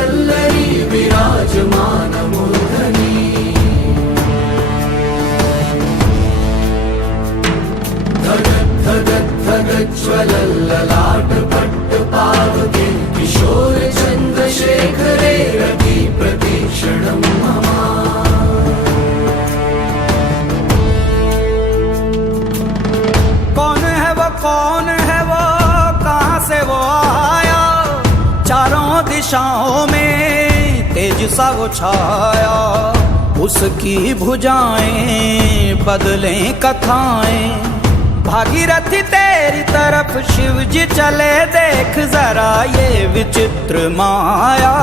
वल्लरी विराजमान मूर्धनि। धगत् धगत् धगत् ज्वलल्ललाट पट्ट पावके किशोर चन्द्रशेखरे रति प्रतीक्षणं मम। कौन है वो कहाँ से वो आया, चारों दिशाओं में तेज सा वो छाया। उसकी भुजाएं बदलें कथाएं, भागीरथी तेरी तरफ शिव जी चले, देख जरा ये विचित्र माया।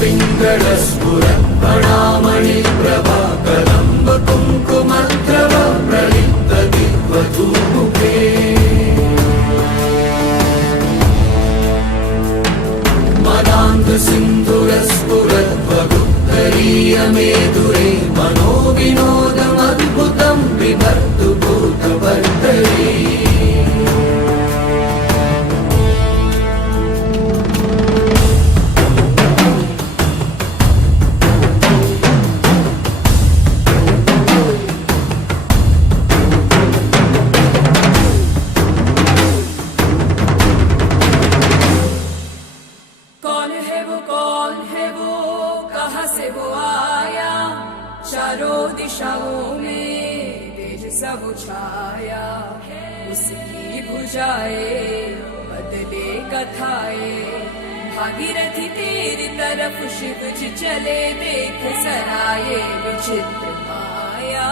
पिङ्गलस्फुरत्फणामणि प्रभा कदम्ब कुङ्कुमद्रव प्रलिप्त दिग्वधूमुखे। मदान्ध सिन्धुरस्फुरद्वगुप्तरीय मेधुरे मनोविनोदमद्भुतं बिभर्तु भूतवर्धरे। चारों दिशाओं में तेज सब छाया। उसकी भुजाएं बदले कथाएं, भागीरथी तेरी तरफ शिव जी चले, देख सराये विचित्र माया।